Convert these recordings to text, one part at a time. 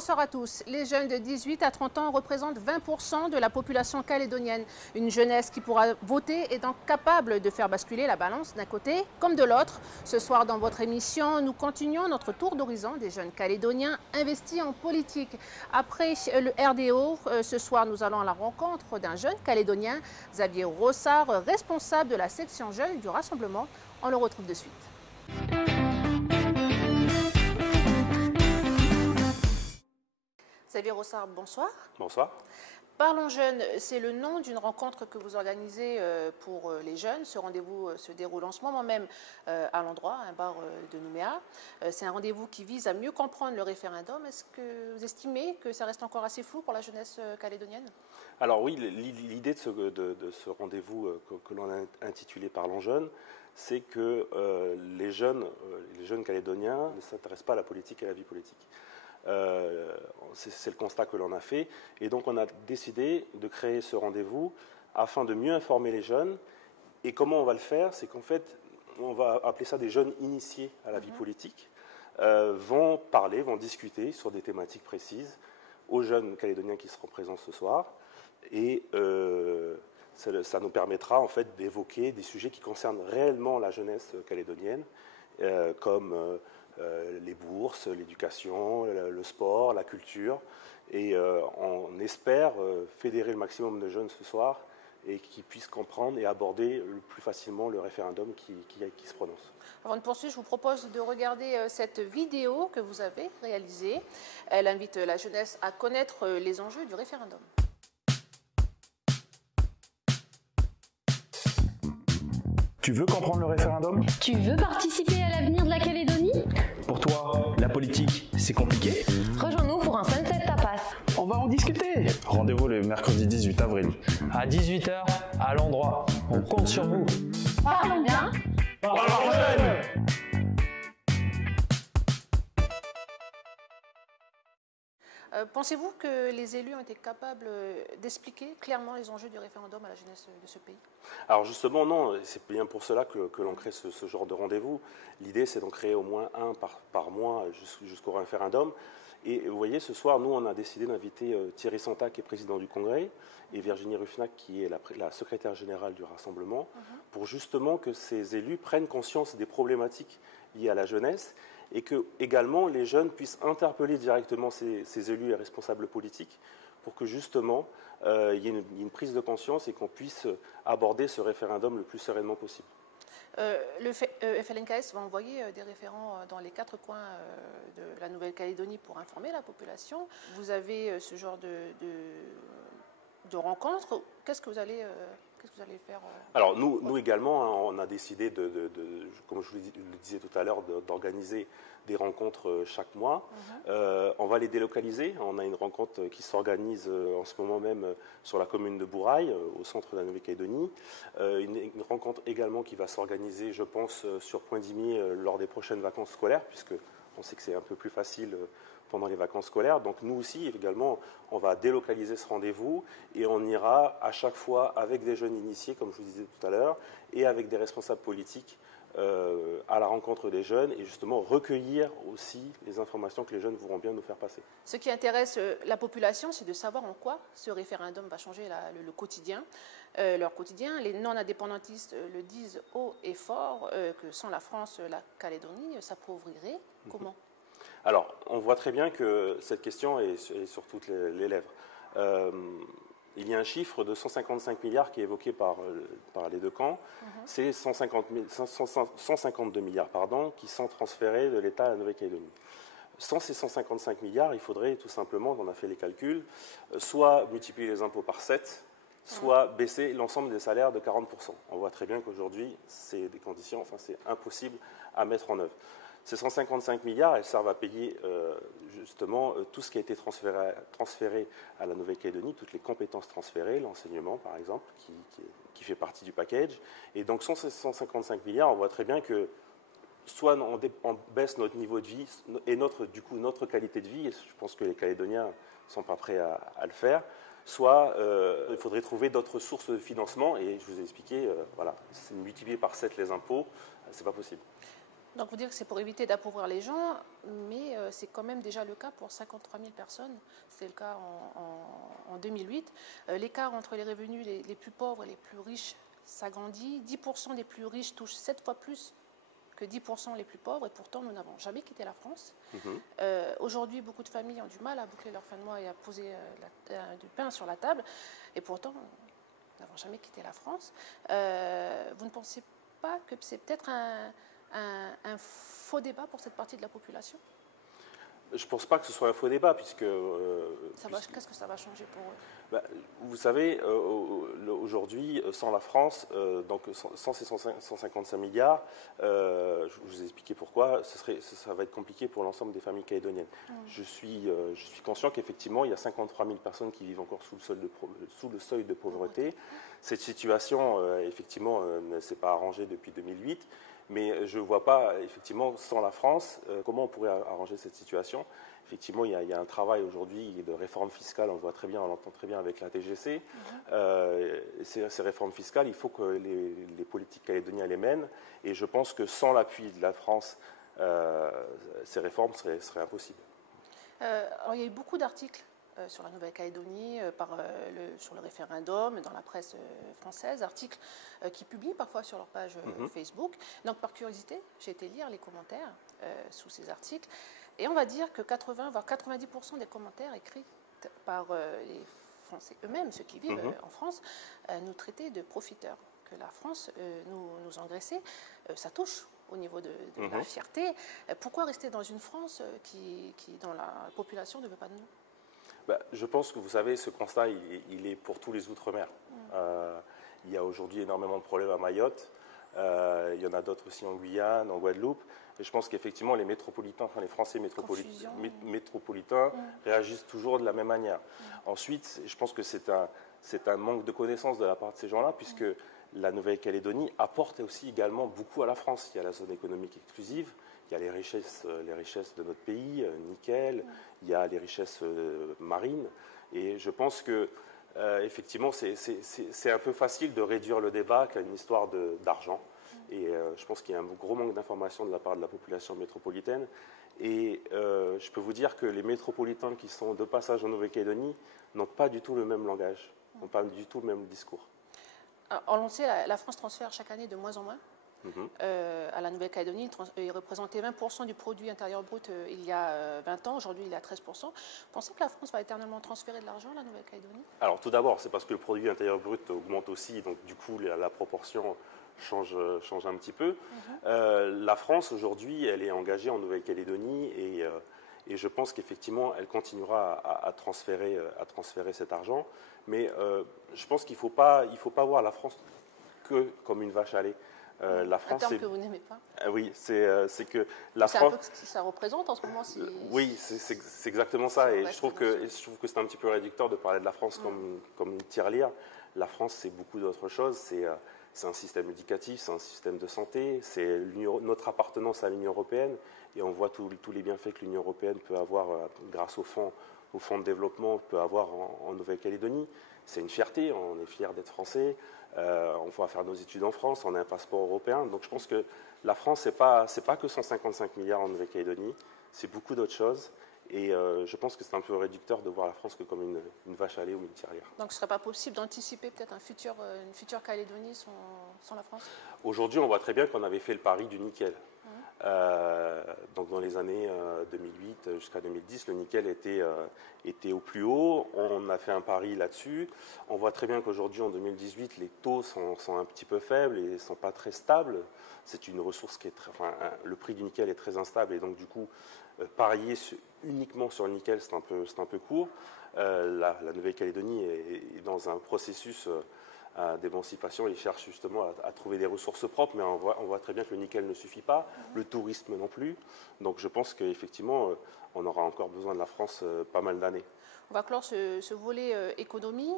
Bonsoir à tous. Les jeunes de 18 à 30 ans représentent 20% de la population calédonienne. Une jeunesse qui pourra voter et donc capable de faire basculer la balance d'un côté comme de l'autre. Ce soir dans votre émission, nous continuons notre tour d'horizon des jeunes calédoniens investis en politique. Après le RDO, ce soir nous allons à la rencontre d'un jeune calédonien, Xavier Rossard, responsable de la section jeune du Rassemblement. On le retrouve de suite. Xavier Rossard, bonsoir. Bonsoir. Parlons jeunes, c'est le nom d'une rencontre que vous organisez pour les jeunes. Ce rendez-vous se déroule en ce moment même à l'endroit, un bar de Nouméa. C'est un rendez-vous qui vise à mieux comprendre le référendum. Est-ce que vous estimez que ça reste encore assez flou pour la jeunesse calédonienne? Alors oui, l'idée de ce rendez-vous que l'on a intitulé Parlons jeunes, c'est que les jeunes calédoniens ne s'intéressent pas à la politique et à la vie politique. C'est le constat que l'on a fait, et donc on a décidé de créer ce rendez-vous afin de mieux informer les jeunes. Et comment on va le faire? C'est qu'en fait, on va appeler ça des jeunes initiés à la vie politique, vont parler, vont discuter sur des thématiques précises aux jeunes calédoniens qui seront présents ce soir, et ça nous permettra en fait d'évoquer des sujets qui concernent réellement la jeunesse calédonienne, comme les bourses, l'éducation, le sport, la culture. Et on espère fédérer le maximum de jeunes ce soir et qui puissent comprendre et aborder le plus facilement le référendum qui se prononce. Avant de poursuivre, je vous propose de regarder cette vidéo que vous avez réalisée. Elle invite la jeunesse à connaître les enjeux du référendum. Tu veux comprendre le référendum? Tu veux participer à l'avenir de la Calédonie? Pour toi, la politique, c'est compliqué. Rejoins-nous pour un Sunset Tapas. On va en discuter. Rendez-vous le mercredi 18 avril. À 18 h, à l'endroit. On compte sur vous. Parlons bien. Parlons jeunes. Pensez-vous que les élus ont été capables d'expliquer clairement les enjeux du référendum à la jeunesse de ce pays? Alors justement, non, c'est bien pour cela que l'on crée ce genre de rendez-vous. L'idée, c'est d'en créer au moins un par mois jusqu'au référendum. Et vous voyez, ce soir, nous, on a décidé d'inviter Thierry Santa, qui est président du Congrès, et Virginie Ruffnac, qui est la secrétaire générale du Rassemblement, pour justement que ces élus prennent conscience des problématiques liées à la jeunesse, et que également les jeunes puissent interpeller directement ces élus et responsables politiques pour que justement il y ait une prise de conscience et qu'on puisse aborder ce référendum le plus sereinement possible. Le FLNKS va envoyer des référents dans les 4 coins de la Nouvelle-Calédonie pour informer la population. Vous avez ce genre de rencontre. Qu'est-ce que vous allez faire? Alors nous également, hein, on a décidé, comme je vous le disais tout à l'heure, d'organiser des rencontres chaque mois. On va les délocaliser. On a une rencontre qui s'organise en ce moment même sur la commune de Bourail, au centre de la Nouvelle-Calédonie. Une rencontre également qui va s'organiser, je pense, sur Pointe-Dimier lors des prochaines vacances scolaires, puisque on sait que c'est un peu plus facile pendant les vacances scolaires. Donc nous aussi, également, on va délocaliser ce rendez-vous et on ira à chaque fois avec des jeunes initiés, comme je vous disais tout à l'heure, et avec des responsables politiques à la rencontre des jeunes et justement recueillir aussi les informations que les jeunes voudront bien nous faire passer. Ce qui intéresse la population, c'est de savoir en quoi ce référendum va changer le quotidien, leur quotidien. Les non-indépendantistes le disent haut et fort, que sans la France, la Calédonie s'appauvrirait. Comment? Alors, on voit très bien que cette question est sur toutes les lèvres. Il y a un chiffre de 155 milliards qui est évoqué par les deux camps. C'est 152 milliards qui sont transférés de l'État à la Nouvelle-Calédonie. Sans ces 155 milliards, il faudrait tout simplement, on a fait les calculs, soit multiplier les impôts par 7, soit baisser l'ensemble des salaires de 40%. On voit très bien qu'aujourd'hui, c'est des conditions, c'est impossible à mettre en œuvre. Ces 155 milliards, elles servent à payer justement tout ce qui a été transféré à la Nouvelle-Calédonie, toutes les compétences transférées, l'enseignement par exemple, qui fait partie du package. Et donc sans ces 155 milliards, on voit très bien que soit on baisse notre niveau de vie et du coup notre qualité de vie, et je pense que les Calédoniens ne sont pas prêts à le faire, soit il faudrait trouver d'autres sources de financement, et je vous ai expliqué, voilà, c'est multiplier par 7 les impôts, c'est pas possible. Donc vous dire que c'est pour éviter d'appauvrir les gens, mais c'est quand même déjà le cas pour 53 000 personnes. C'était le cas en 2008. L'écart entre les revenus les plus pauvres et les plus riches s'agrandit. 10% des plus riches touchent 7 fois plus que 10% les plus pauvres, et pourtant nous n'avons jamais quitté la France. Aujourd'hui, beaucoup de familles ont du mal à boucler leur fin de mois et à poser du pain sur la table, et pourtant nous n'avons jamais quitté la France. Vous ne pensez pas que c'est peut-être un faux débat pour cette partie de la population? Je ne pense pas que ce soit un faux débat, puisque... Qu'est-ce que ça va changer pour eux? Vous savez, aujourd'hui, sans la France, donc sans ces 155 milliards, je vous ai expliqué pourquoi, ça va être compliqué pour l'ensemble des familles calédoniennes. Je suis conscient qu'effectivement, il y a 53 000 personnes qui vivent encore sous le seuil de pauvreté. Cette situation, effectivement, ne s'est pas arrangée depuis 2008. Mais je ne vois pas, effectivement, sans la France, comment on pourrait arranger cette situation. Effectivement, il y a un travail aujourd'hui de réforme fiscale, on l'entend très bien avec la TGC. Ces réformes fiscales, il faut que les politiques calédoniens les mènent. Et je pense que sans l'appui de la France, ces réformes seraient impossibles. Alors, il y a eu beaucoup d'articles sur la Nouvelle-Calédonie, sur le référendum, dans la presse française, articles qui publient parfois sur leur page Facebook. Donc par curiosité, j'ai été lire les commentaires sous ces articles, et on va dire que 80 voire 90% des commentaires écrits par les Français eux-mêmes, ceux qui vivent en France, nous traitaient de profiteurs, que la France nous engraissait. Ça touche au niveau de la fierté. Pourquoi rester dans une France qui, dans la population, ne veut pas de nous? Je pense que vous savez, ce constat, il est pour tous les Outre-mer. Il y a aujourd'hui énormément de problèmes à Mayotte. Il y en a d'autres aussi en Guyane, en Guadeloupe. Et je pense qu'effectivement, les Français métropolitains réagissent toujours de la même manière. Ensuite, je pense que c'est un manque de connaissance de la part de ces gens-là, puisque la Nouvelle-Calédonie apporte aussi également beaucoup à la France. Il y a la zone économique exclusive. Il y a les richesses de notre pays, nickel, il y a les richesses marines. Et je pense que, effectivement, c'est un peu facile de réduire le débat qu'à une histoire d'argent. Et je pense qu'il y a un gros manque d'informations de la part de la population métropolitaine. Et je peux vous dire que les métropolitains qui sont de passage en Nouvelle-Calédonie n'ont pas du tout le même langage, n'ont pas du tout le même discours. Alors, on le sait, la France transfère chaque année de moins en moins. À la Nouvelle-Calédonie, il représentait 20% du produit intérieur brut il y a 20 ans. Aujourd'hui, il est à 13%. Vous pensez que la France va éternellement transférer de l'argent à la Nouvelle-Calédonie? Alors, tout d'abord, c'est parce que le produit intérieur brut augmente aussi. Donc, du coup, la proportion change un petit peu. La France, aujourd'hui, elle est engagée en Nouvelle-Calédonie et je pense qu'effectivement, elle continuera à transférer cet argent. Mais je pense qu'il ne faut pas voir la France que comme une vache à lait. La France, un terme que vous n'aimez pas. Oui, c'est que la France. C'est un peu ce que ça représente en ce moment. Oui, c'est exactement ça. Et je trouve que c'est un petit peu réducteur de parler de la France comme une tirelire. La France, c'est beaucoup d'autres choses. C'est un système éducatif, c'est un système de santé, c'est notre appartenance à l'Union européenne. Et on voit tous les bienfaits que l'Union européenne peut avoir grâce au fonds de développement, peut avoir en Nouvelle-Calédonie. C'est une fierté, on est fiers d'être français. On va faire nos études en France, on a un passeport européen. Donc je pense que la France, c'est pas que 155 milliards en Nouvelle-Calédonie, c'est beaucoup d'autres choses. Et je pense que c'est un peu réducteur de voir la France que comme une vache à lait ou une tirelire. Donc ce ne serait pas possible d'anticiper peut-être une future Calédonie sans la France? Aujourd'hui, on voit très bien qu'on avait fait le pari du nickel. Donc dans les années 2008 jusqu'à 2010, le nickel était au plus haut. On a fait un pari là-dessus. On voit très bien qu'aujourd'hui, en 2018, les taux sont un petit peu faibles et ne sont pas très stables. C'est une ressource qui est le prix du nickel est très instable et donc du coup, parier uniquement sur le nickel, c'est un peu court. La Nouvelle-Calédonie est dans un processus d'émancipation. Ils cherchent justement à trouver des ressources propres, mais on voit très bien que le nickel ne suffit pas, le tourisme non plus. Donc je pense qu'effectivement, on aura encore besoin de la France pas mal d'années. On va clore ce volet économie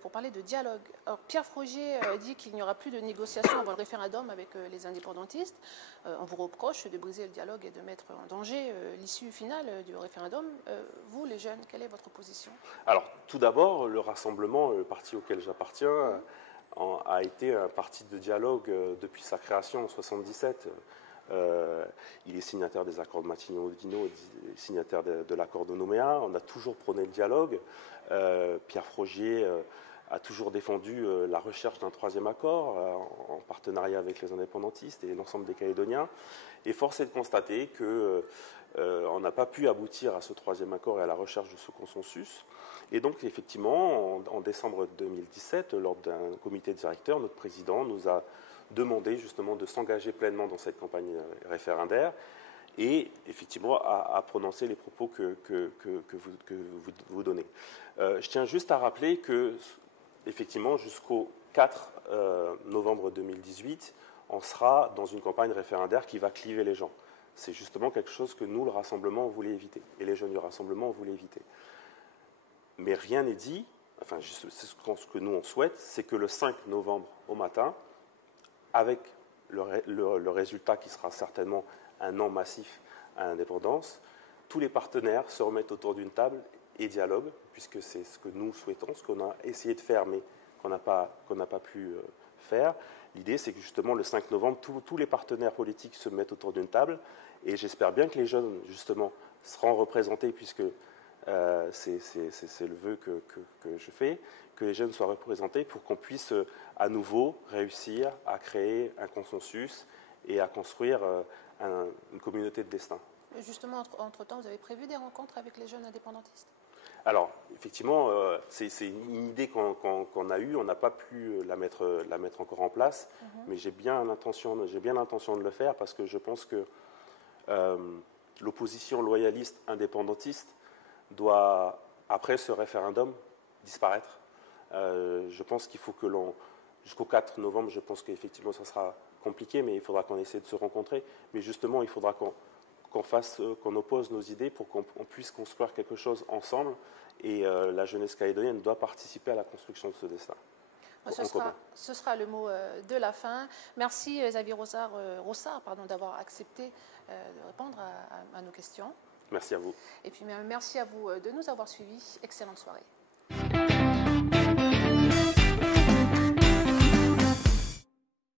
pour parler de dialogue. Alors, Pierre Frogier dit qu'il n'y aura plus de négociations avant le référendum avec les indépendantistes. On vous reproche de briser le dialogue et de mettre en danger l'issue finale du référendum. Vous, les jeunes, quelle est votre position? Alors, tout d'abord, le Rassemblement, le parti auquel j'appartiens, a été un parti de dialogue depuis sa création en 1977. Il est signataire des accords de Matignon-Oudinot, signataire de l'accord de Nouméa. On a toujours prôné le dialogue. Pierre Frogier a toujours défendu la recherche d'un troisième accord en partenariat avec les indépendantistes et l'ensemble des Calédoniens. Et force est de constater qu'on n'a pas pu aboutir à ce troisième accord et à la recherche de ce consensus. Et donc, effectivement, en décembre 2017, lors d'un comité directeur, notre président nous a demandé justement de s'engager pleinement dans cette campagne référendaire et effectivement à prononcer les propos que vous donnez. Je tiens juste à rappeler que, effectivement, jusqu'au 4 novembre 2018, on sera dans une campagne référendaire qui va cliver les gens. C'est justement quelque chose que nous, le Rassemblement, on voulait éviter, et les jeunes du Rassemblement, on voulait éviter. Mais rien n'est dit, enfin, c'est ce que nous, on souhaite, c'est que le 5 novembre au matin, avec le résultat qui sera certainement un non massif à l'indépendance, tous les partenaires se remettent autour d'une table et dialoguent, puisque c'est ce que nous souhaitons, ce qu'on a essayé de faire, mais qu'on n'a pas pu faire. L'idée, c'est que justement, le 5 novembre, tous les partenaires politiques se mettent autour d'une table, et j'espère bien que les jeunes, justement, seront représentés, puisque c'est le vœu que je fais, que les jeunes soient représentés pour qu'on puisse à nouveau réussir à créer un consensus et à construire une communauté de destin. Justement, entre-temps, vous avez prévu des rencontres avec les jeunes indépendantistes? Alors, effectivement, c'est une idée qu'on a eue. On n'a pas pu la mettre encore en place, mais j'ai bien l'intention de le faire parce que je pense que l'opposition loyaliste indépendantiste doit, après ce référendum, disparaître. Je pense qu'il faut que jusqu'au 4 novembre, je pense qu'effectivement, ça sera compliqué, mais il faudra qu'on essaie de se rencontrer. Mais justement, il faudra qu'on oppose nos idées pour qu'on puisse construire quelque chose ensemble. Et la jeunesse calédonienne doit participer à la construction de ce destin. Ce sera le mot de la fin. Merci Xavier Rossard d'avoir accepté de répondre à nos questions. Merci à vous. Et puis merci à vous de nous avoir suivis. Excellente soirée.